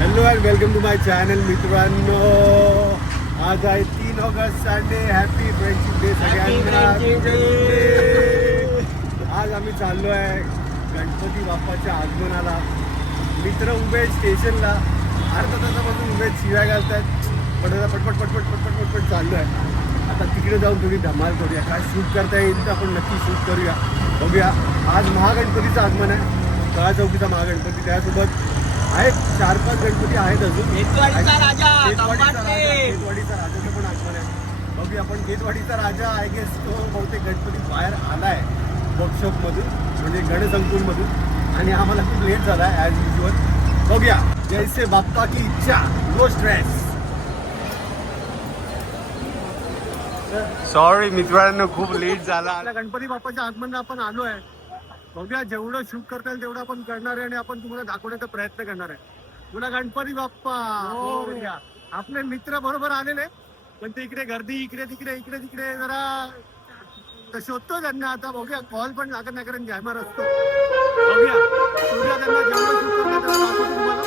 Hello and welcome to my channel मित्रांनो. आज आहे 3 August Sunday. Happy friendship day सगळ्यांना. आज आम्ही चाललो आहे गणपती बाप्पाच्या आगमनाला. मित्र उभे स्टेशनला, अर्धा तासापासून उभे शिव्या घालतात. पटपट पटपट पटपट पटपट पटपट चाललो आहे. आता तिकडे जाऊन थोडी धमाल करूया. काय शूट करता येईल तर आपण नक्की शूट करूया. बघूया. आज महागणपतीचं आगमन आहे. कळा चौकीचा महागणपती. त्यासोबत आहेत 4-5 गणपती आहेत अजून. गेतवाडीचा राजा राजाचं पण आगमन आहे. बघूया आपण. गेतवाडीचा राजा आय गेस तो बहुतेक गणपती बाहेर आलाय वर्कशॉपमधून, म्हणजे गणसंकुलमधून. आणि आम्हाला खूप लेट झाला आहे ॲज युजल. बघूया. जैसे बाप्पा की इच्छा, नो स्ट्रेस. सॉरी मित्रांनो, खूप लेट झाला. गणपती बाप्पाच्या आगमनाला आपण आलो आहे. बघूया जेवढं शूट करता येईल तेवढं आपण करणार आहे आणि आपण तुम्हाला दाखवण्याचा प्रयत्न करणार आहे. तुला गणपती बाप्पा. आपले मित्र बरोबर आलेले, पण ते इकडे गर्दी, इकडे तिकडे इकडे तिकडे जरा शोधतो त्यांना. आता बघूया. कॉल पण लागत नाही कारण कॅमेरा असतो. बघूया त्यांना जेवढं शूट करता तेवढं दाखवतो तुम्हाला.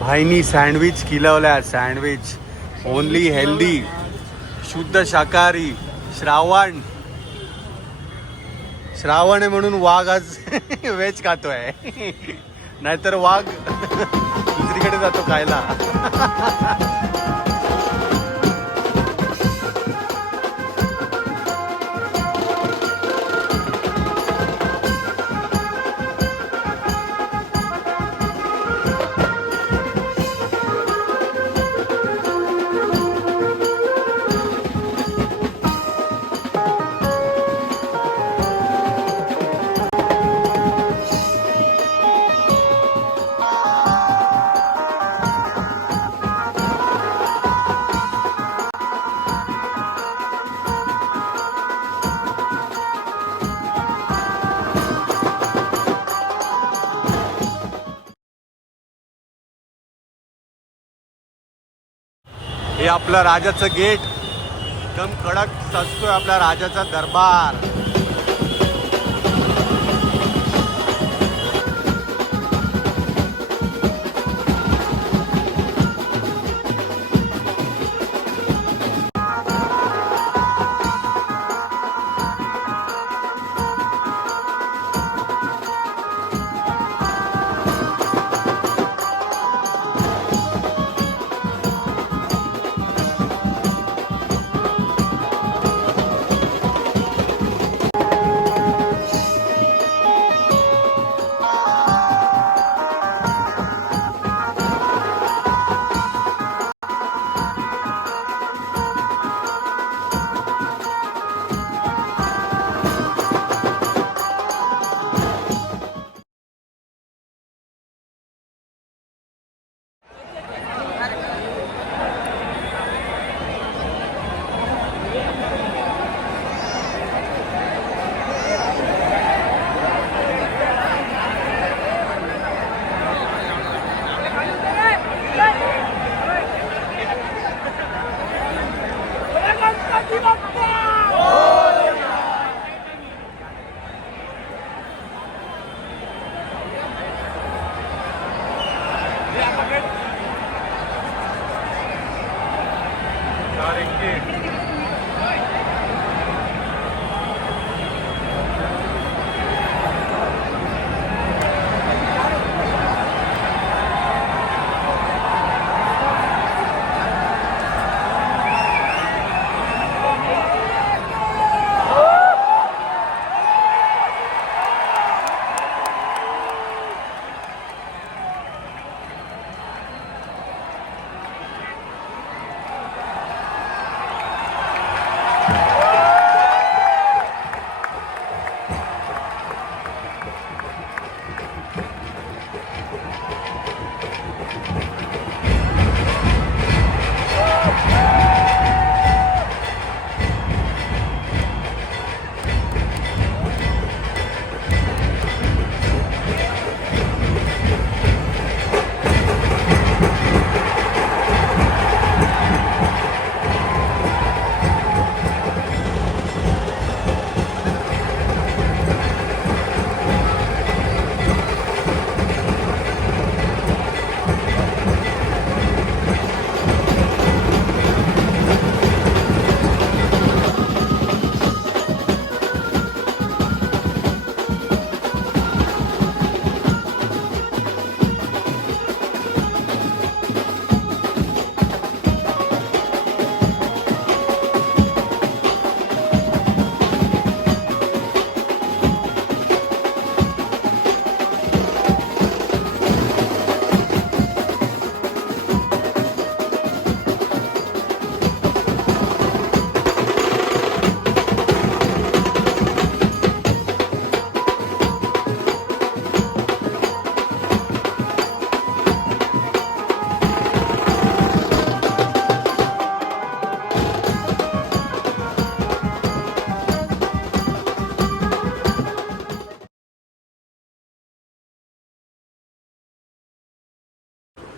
भाईनी सँडविच खिलवल्या. सँडविच ओनली हेल्दी, शुद्ध शाकाहारी. श्रावण आहे म्हणून वाघ आज व्हेज खातोय. नाहीतर वाघ दुसरीकडे जातो खायला. हे आपलं राजाचं गेट. एकदम कडक सजतोय आपला राजाचा दरबार.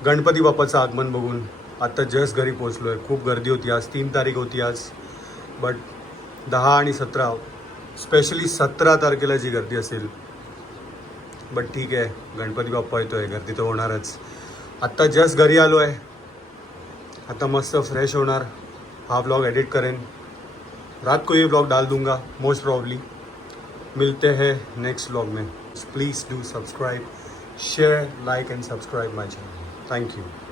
गणपती बाप्पाचं आगमन बघून आत्ता जस्ट घरी पोचलो आहे. खूप गर्दी होती आज, 3 तारीख होती आज, बट 10 आणि 17 स्पेशली 17 तारखेला जी गर्दी असेल, बट ठीक आहे, गणपती बाप्पा येतो आहे, गर्दी तर होणारच. आत्ता जस्ट घरी आलो आहे, आता मस्त फ्रेश होणार, हा व्लॉग एडिट करेन, रात को ये व्लॉग डाल दूंगा मोस्ट प्रॉब्ली. मिलते हैं नेक्स्ट व्लॉग में. Please do subscribe, share, like end subscribe my channel. Thank you.